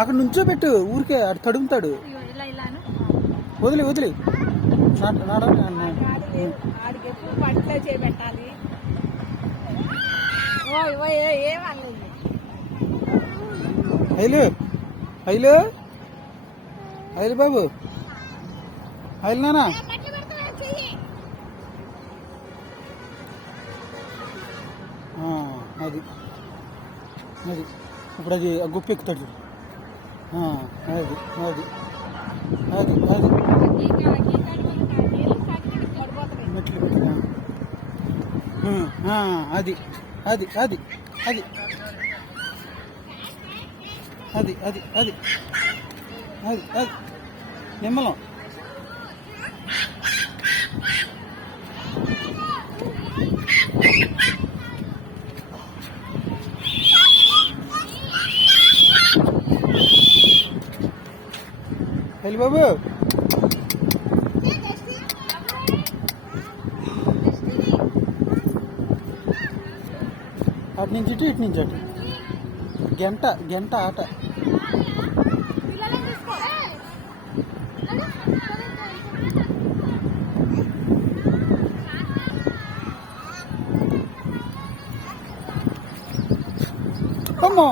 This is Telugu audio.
అక్కడ నుంచో పెట్టు, ఊరికే అటు తడుముతాడు. వదిలి వదిలి చేపెట్టాలి. హైలు హైలు హైలు బాబు, హైలు నానా. అది అది ఇప్పుడు అది గుప్పి ఎక్కుతాడు చూడు. అది అది అది అది మెట్లు పెట్టినా. అది అది అది అది అది అది అది అది అది నిమ్మలం. హెల్ బాబు, అటు నుంచి ఇటు, ఇటు నుంచి అటు. గంట గంట ఆట. అమ్మో.